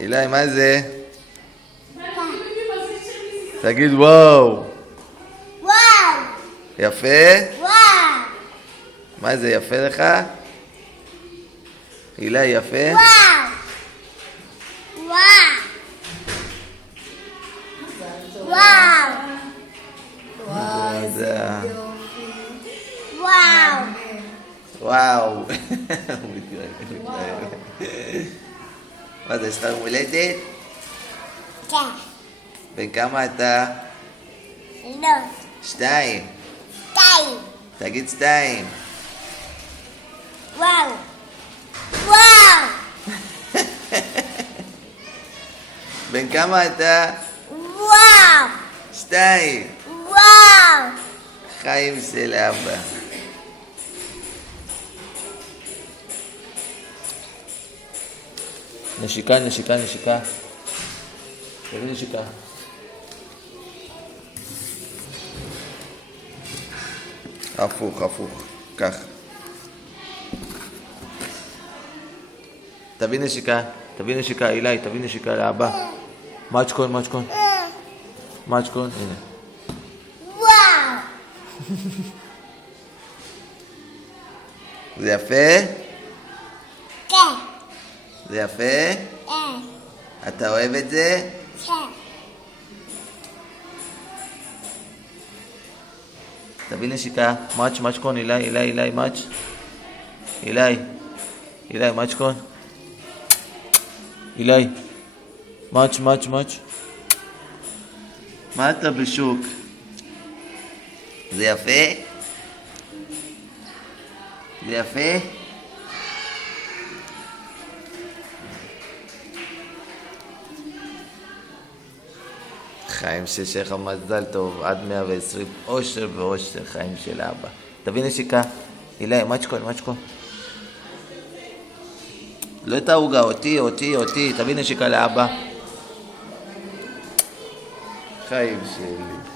אילי, מה זה? תגיד וואו. וואו! יפה? וואו! מה זה, יפה לך? אילי, יפה? וואו! וואו! וואו! זה... וואו! וואו. הוא מתלהב. מה זה, יש לך יום הולדת? כן. בן כמה אתה? לא. 2. 2. תגיד 2. וואו! וואו! בן כמה אתה? וואו! 2. וואו! חיים של אבא. נשיקה, נשיקה, נשיקה. תביא נשיקה. הפוך, הפוך. כך. תביא נשיקה. תביא נשיקה, אילי, תביא נשיקה לאבא. מאצ'קון, מאצ'קון. מאצ'קון, הנה. וואו! זה יפה? כן. זה יפה? אתה אוהב את זה? כן. תביא נשיקה. מאץ', מאצ'קון, אילי, אילי, אילי, מאץ'. אילי. אילי, מאצ'קון. אילי. מאץ', מאץ', מאץ'. מה אתה בשוק? זה יפה? זה יפה? חיים שיש לך מזל טוב, עד 120, אושר ואושר, חיים של אבא. תביא נשיקה. אילי, מאצ'קון, מאצ'קון. לא את ההוגה, אותי, אותי, אותי. תביא נשיקה לאבא. חיים שלי.